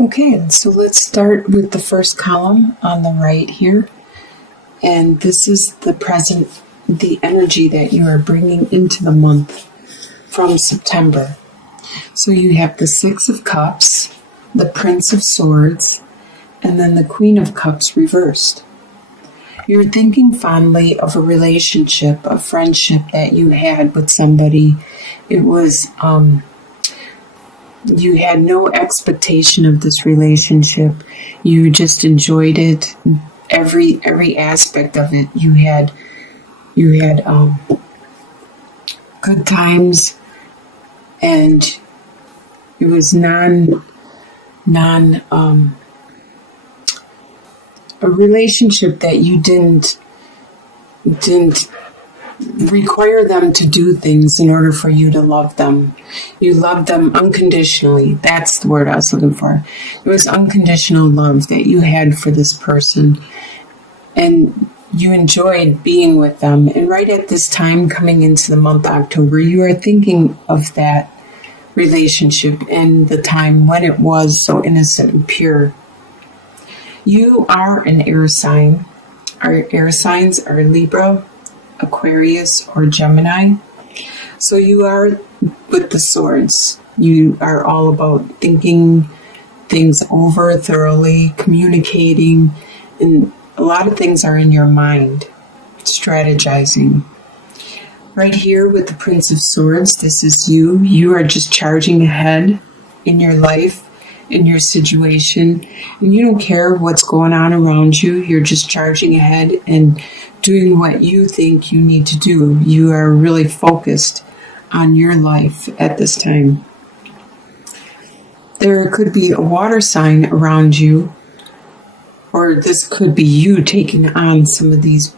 Okay, so let's start with the first column on the right here. And this is the energy that you are bringing into the month from September. So you have the Six of Cups, the Prince of Swords, and then the Queen of Cups reversed. You're thinking fondly of a relationship, a friendship that you had with somebody. It was, you had no expectation of this relationship. You just enjoyed it, every aspect of it. You had good times, and it was a relationship that you didn't require them to do things in order for you to love them. You loved them unconditionally. That's the word I was looking for. It was unconditional love that you had for this person, and you enjoyed being with them. And right at this time, coming into the month October, you are thinking of that relationship and the time when it was so innocent and pure. You are an air sign. Our air signs are Libra, Aquarius, or Gemini. So you are with the swords. You are all about thinking things over thoroughly, communicating, and a lot of things are in your mind, strategizing. Right here with the Prince of Swords, this is you. You are just charging ahead in your life, in your situation, and you don't care what's going on around you. You're just charging ahead and doing what you think you need to do. You are really focused on your life at this time. There could be a water sign around you, or this could be you taking on some of these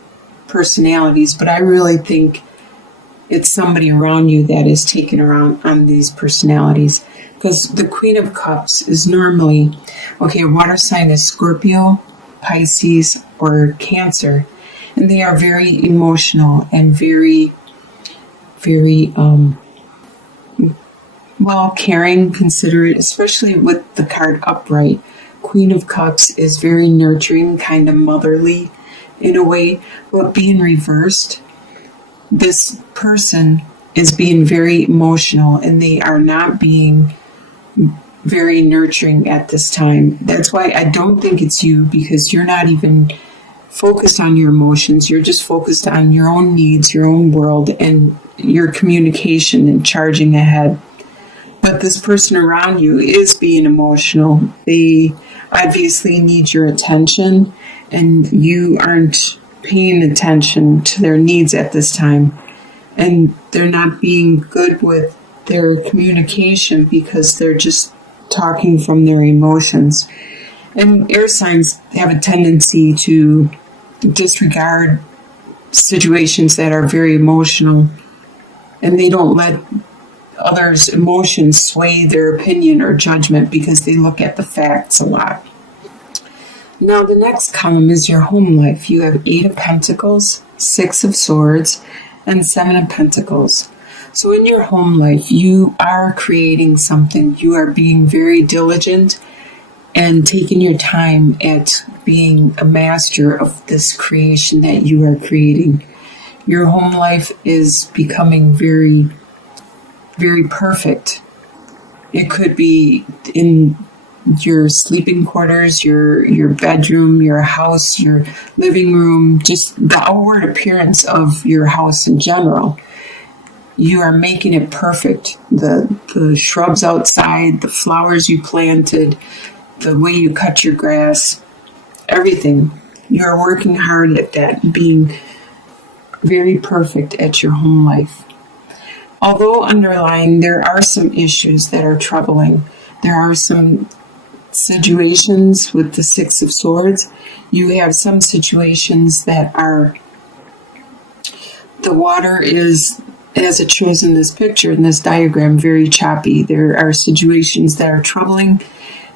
personalities, but I really think it's somebody around you that is taking around on these personalities, because the Queen of Cups is normally, a water sign is Scorpio, Pisces, or Cancer, and they are very emotional and very, very, caring, considerate, especially with the card upright. Queen of Cups is very nurturing, kind of motherly in a way, but being reversed, this person is being very emotional and they are not being very nurturing at this time. That's why I don't think it's you, because you're not even focused on your emotions. You're just focused on your own needs, your own world, and your communication and charging ahead. But this person around you is being emotional. They obviously need your attention, and you aren't paying attention to their needs at this time. And they're not being good with their communication because they're just talking from their emotions. And air signs have a tendency to disregard situations that are very emotional, and they don't let others' emotions sway their opinion or judgment because they look at the facts a lot. Now the next column is your home life. You have 8 of Pentacles, 6 of Swords, and 7 of Pentacles. So in your home life, you are creating something. You are being very diligent and taking your time at being a master of this creation that you are creating. Your home life is becoming very, very perfect. It could be in your sleeping quarters, your bedroom, your house, your living room, just the outward appearance of your house in general. You are making it perfect. The shrubs outside, the flowers you planted, the way you cut your grass, everything. You are working hard at that, being very perfect at your home life. Although underlying, there are some issues that are troubling. There are some situations with the 6 of Swords. You have some situations that are, the water is, as it shows in this picture, in this diagram, very choppy. There are situations that are troubling,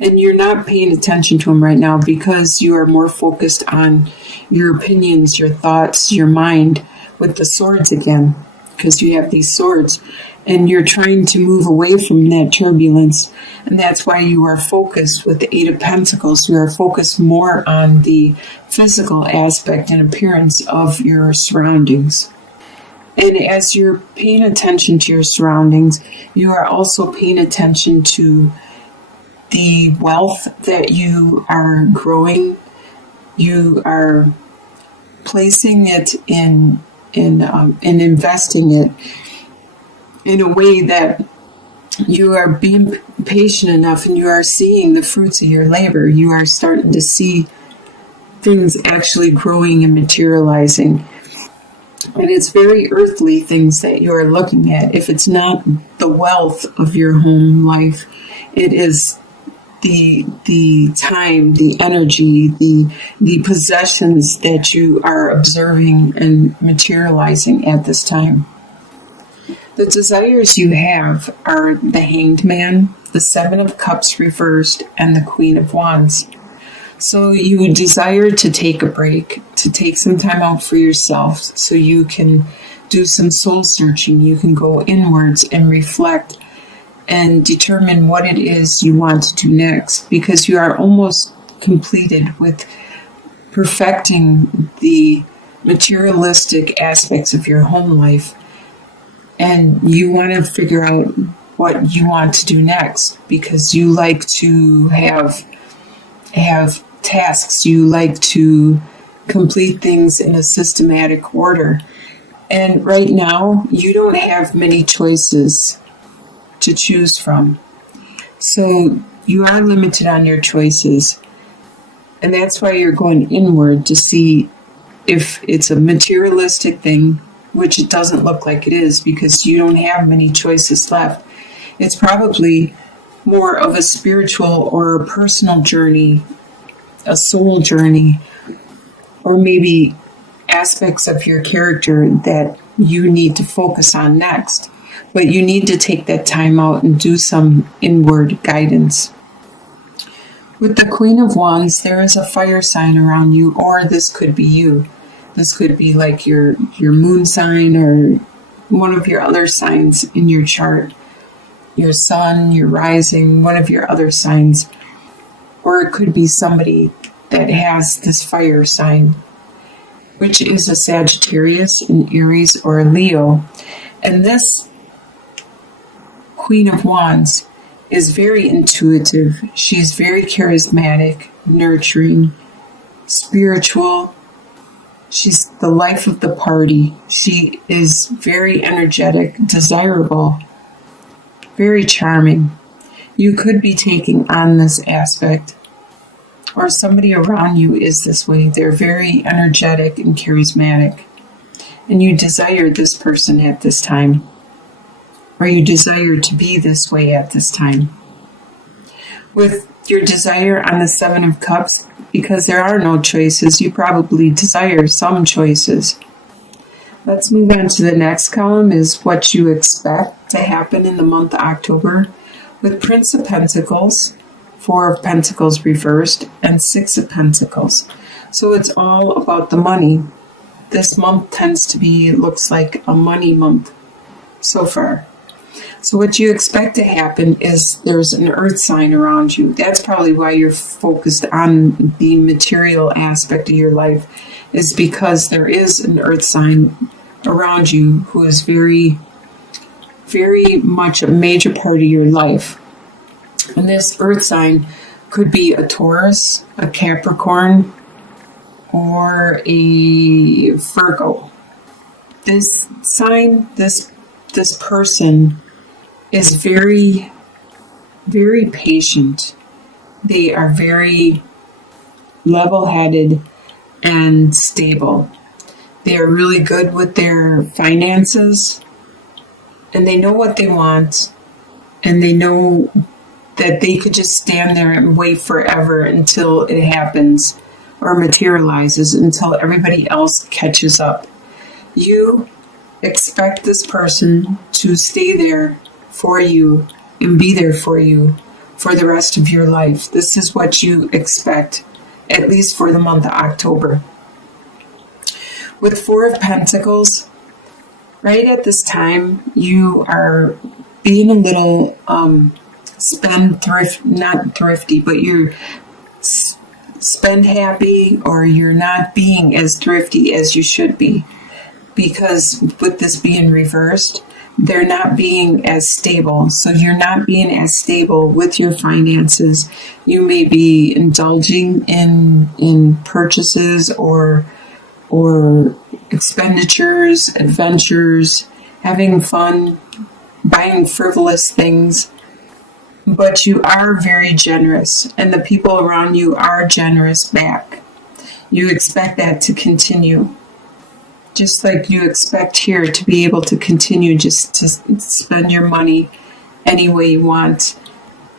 and you're not paying attention to them right now because you are more focused on your opinions, your thoughts, your mind, with the swords again, because you have these swords. and you're trying to move away from that turbulence. And that's why you are focused with the Eight of Pentacles. You are focused more on the physical aspect and appearance of your surroundings. And as you're paying attention to your surroundings, you are also paying attention to the wealth that you are growing. You are placing it in and investing it in a way that you are being patient enough, and you are seeing the fruits of your labor. You are starting to see things actually growing and materializing. And it's very earthly things that you are looking at. If it's not the wealth of your home life, it is the time, the energy, the possessions that you are observing and materializing at this time. The desires you have are the Hanged Man, the Seven of Cups reversed, and the Queen of Wands. So you desire to take a break, to take some time out for yourself so you can do some soul searching. You can go inwards and reflect and determine what it is you want to do next, because you are almost completed with perfecting the materialistic aspects of your home life. And you want to figure out what you want to do next, because you like to have tasks. You like to complete things in a systematic order. And right now, you don't have many choices to choose from. So you are limited on your choices. And that's why you're going inward to see if it's a materialistic thing, which it doesn't look like it is, because you don't have many choices left. It's probably more of a spiritual or a personal journey, a soul journey, or maybe aspects of your character that you need to focus on next. But you need to take that time out and do some inward guidance. With the Queen of Wands, there is a fire sign around you, or this could be you. This could be like your moon sign or one of your other signs in your chart. Your sun, your rising, one of your other signs. Or it could be somebody that has this fire sign, which is a Sagittarius, an Aries, or a Leo. And this Queen of Wands is very intuitive. She's very charismatic, nurturing, spiritual. She's the life of the party. She is very energetic, desirable, very charming. You could be taking on this aspect, or somebody around you is this way. They're very energetic and charismatic, and you desire this person at this time, or you desire to be this way at this time. With your desire on the Seven of Cups, because there are no choices, you probably desire some choices. Let's move on to the next column, is what you expect to happen in the month of October. With Prince of Pentacles, Four of Pentacles reversed, and Six of Pentacles. So it's all about the money. This month tends to be, looks like a money month so far. So what you expect to happen is there's an earth sign around you. That's probably why you're focused on the material aspect of your life, is because there is an earth sign around you who is very, very much a major part of your life. And this earth sign could be a Taurus, a Capricorn, or a Virgo. This sign, this person is very, very patient. They are very level-headed and stable. They are really good with their finances, and they know what they want, and they know that they could just stand there and wait forever until it happens or materializes, until everybody else catches up. You expect this person to stay there for you and be there for you for the rest of your life. This is what you expect, at least for the month of October. With Four of Pentacles, Right at this time, you are being a little not thrifty, but you're spend happy, or you're not being as thrifty as you should be. Because with this being reversed, they're not being as stable. So you're not being as stable with your finances. You may be indulging in purchases or expenditures, adventures, having fun, buying frivolous things. But you are very generous, and the people around you are generous back. You expect that to continue. Just like you expect here to be able to continue just to spend your money any way you want,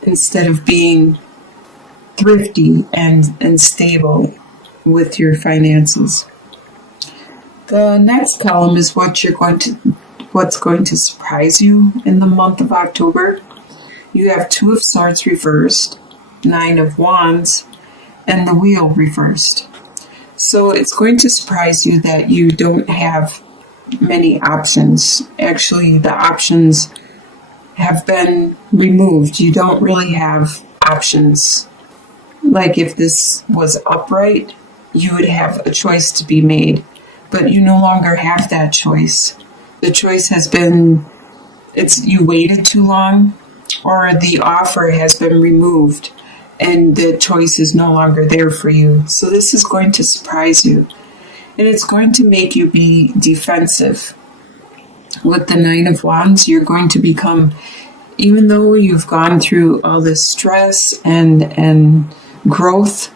instead of being thrifty and stable with your finances. The next column is what's going to surprise you in the month of October. You have Two of Swords reversed, Nine of Wands, and the Wheel reversed. So it's going to surprise you that you don't have many options. Actually, the options have been removed. You don't really have options. Like if this was upright, you would have a choice to be made. But you no longer have that choice. The choice has been, you waited too long, or the offer has been removed and the choice is no longer there for you. So this is going to surprise you, and it's going to make you be defensive. With the Nine of Wands, you're going to become, even though you've gone through all this stress and growth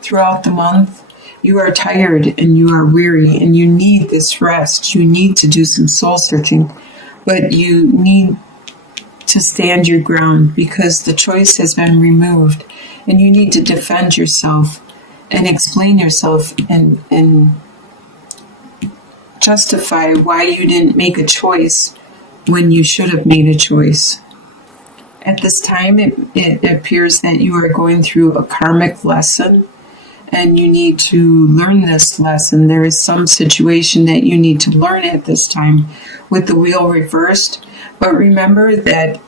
throughout the month, you are tired and you are weary and you need this rest. You need to do some soul searching, but you need to stand your ground because the choice has been removed, and you need to defend yourself and explain yourself and justify why you didn't make a choice when you should have made a choice. At this time, it appears that you are going through a karmic lesson, and you need to learn this lesson. There is some situation that you need to learn at this time with the Wheel reversed. But remember that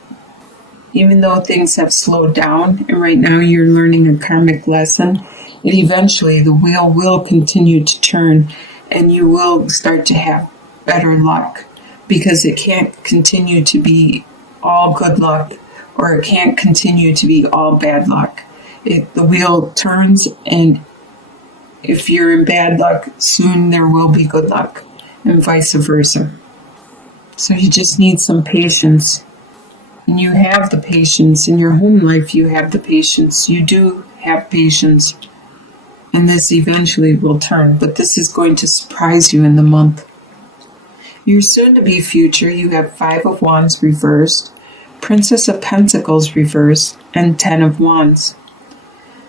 even though things have slowed down and right now you're learning a karmic lesson, and eventually the wheel will continue to turn and you will start to have better luck, because it can't continue to be all good luck, or it can't continue to be all bad luck. The wheel turns, and if you're in bad luck, soon there will be good luck, and vice versa. So you just need some patience. And you have the patience in your home life. You have the patience. You do have patience. And this eventually will turn. But this is going to surprise you in the month. Your soon-to-be future, you have Five of Wands reversed, Princess of Pentacles reversed, and Ten of Wands.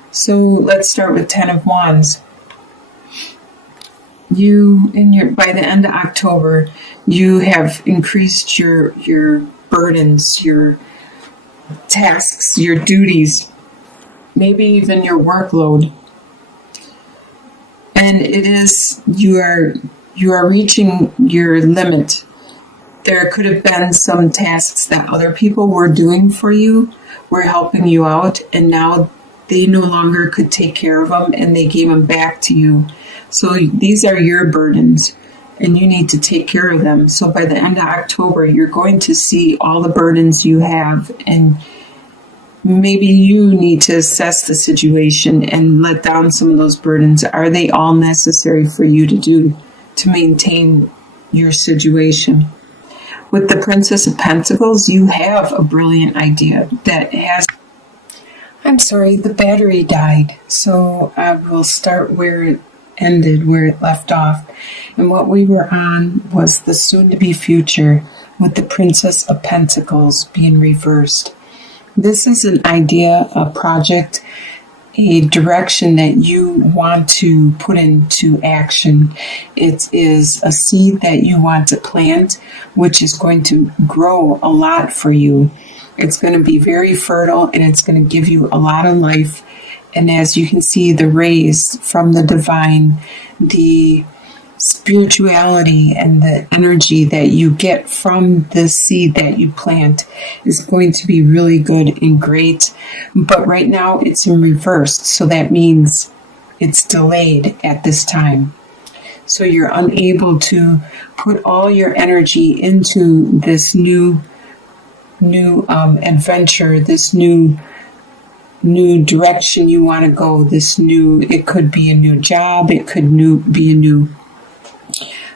So let's start with Ten of Wands. By the end of October, you have increased your burdens, your tasks, your duties, maybe even your workload. And you are reaching your limit. There could have been some tasks that other people were doing for you, were helping you out, and now they no longer could take care of them and they gave them back to you. So these are your burdens, and you need to take care of them. So by the end of October, you're going to see all the burdens you have, and maybe you need to assess the situation and let down some of those burdens. Are they all necessary for you to do to maintain your situation? With the Princess of Pentacles, you have a brilliant idea that has... I'm sorry, the battery died. So I will start where it ended, where it left off. And what we were on was the soon-to-be future with the Princess of Pentacles being reversed. This is an idea, a project, a direction that you want to put into action. It is a seed that you want to plant, which is going to grow a lot for you. It's going to be very fertile, and it's going to give you a lot of life. And as you can see, the rays from the divine, the spirituality and the energy that you get from the seed that you plant is going to be really good and great. But right now it's in reverse, so that means it's delayed at this time. So you're unable to put all your energy into this new adventure, this new direction you want to go. It could be a new job, it could be a new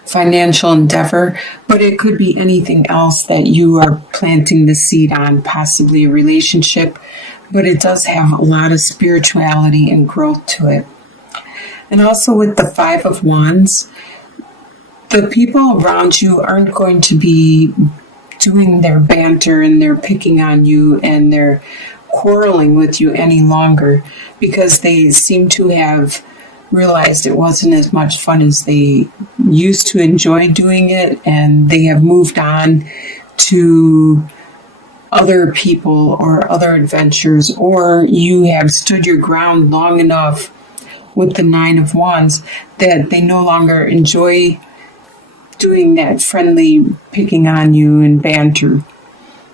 financial endeavor, but it could be anything else that you are planting the seed on, possibly a relationship, but it does have a lot of spirituality and growth to it. And also with the Five of Wands, the people around you aren't going to be doing their banter and they're picking on you and they're quarreling with you any longer, because they seem to have realized it wasn't as much fun as they used to enjoy doing it, and they have moved on to other people or other adventures, or you have stood your ground long enough with the Nine of Wands that they no longer enjoy doing that friendly picking on you and banter.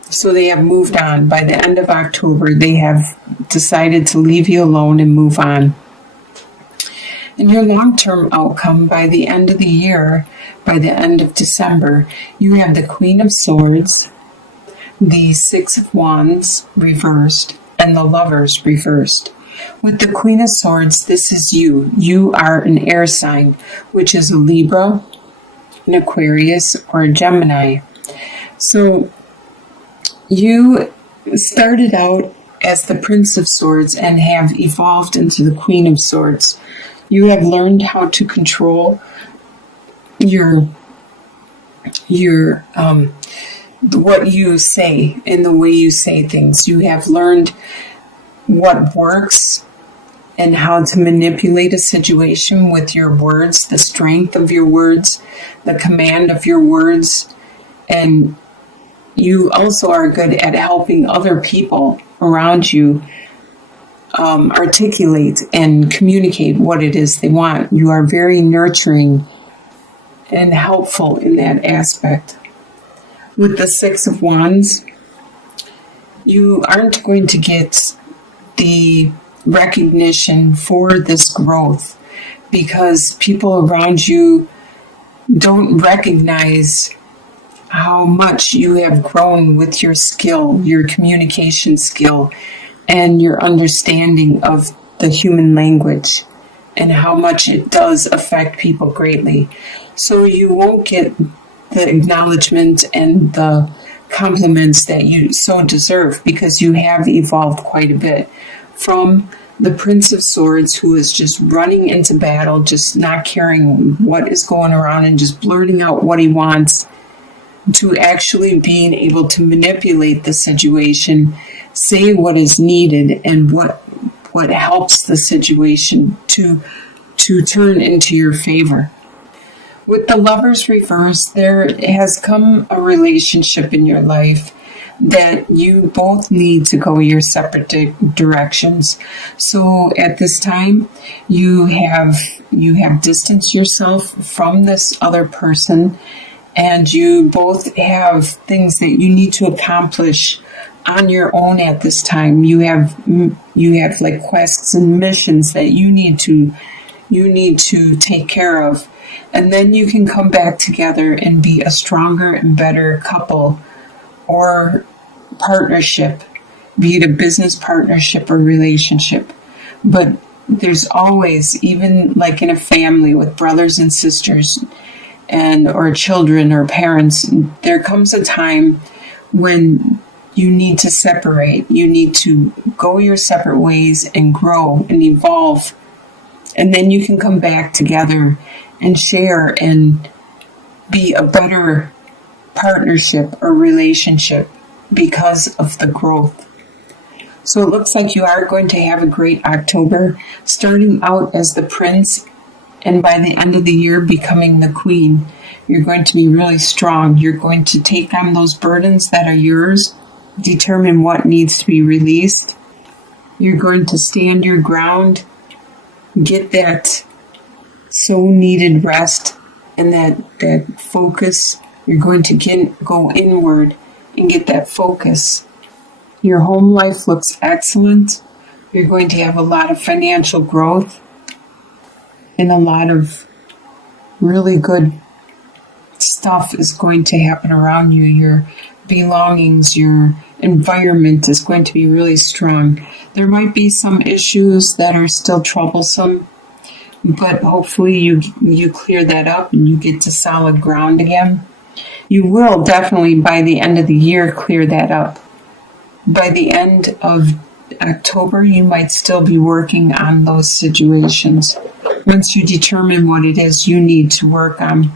So they have moved on. By the end of October, they have decided to leave you alone and move on. And your long-term outcome by the end of the year, by the end of December, you have the Queen of Swords, the Six of Wands reversed, and the Lovers reversed. With the Queen of Swords, this is you. You are an air sign, which is a Libra, an Aquarius, or a Gemini. So you started out as the Prince of Swords and have evolved into the Queen of Swords. You have learned how to control your what you say and the way you say things. You have learned what works and how to manipulate a situation with your words, the strength of your words, the command of your words, and you also are good at helping other people around you articulate and communicate what it is they want. You are very nurturing and helpful in that aspect. With the Six of Wands, you aren't going to get the recognition for this growth because people around you don't recognize how much you have grown with your skill, your communication skill, and your understanding of the human language and how much it does affect people greatly. So you won't get the acknowledgement and the compliments that you so deserve because you have evolved quite a bit from the Prince of Swords, who is just running into battle, just not caring what is going around and just blurting out what he wants, to actually being able to manipulate the situation, say what is needed and what helps the situation to turn into your favor. With the Lovers reverse, there has come a relationship in your life that you both need to go your separate directions. So at this time, you have distanced yourself from this other person, and you both have things that you need to accomplish on your own at this time. You have like quests and missions that you need to take care of. And then you can come back together and be a stronger and better couple or partnership, be it a business partnership or relationship. But there's always, even like in a family with brothers and sisters or children or parents, there comes a time when you need to separate. You need to go your separate ways and grow and evolve. And then you can come back together and share and be a better partnership or relationship because of the growth. So it looks like you are going to have a great October, starting out as the prince, and by the end of the year becoming the queen. You're going to be really strong. You're going to take on those burdens that are yours, determine what needs to be released. You're going to stand your ground, get that so needed rest, and that focus. You're going to go inward and get that focus. Your home life looks excellent. You're going to have a lot of financial growth and a lot of really good stuff is going to happen around you. Your belongings, your environment is going to be really strong. There might be some issues that are still troublesome, but hopefully you clear that up and you get to solid ground again. You will definitely, by the end of the year, clear that up. By the end of October, you might still be working on those situations. Once you determine what it is you need to work on,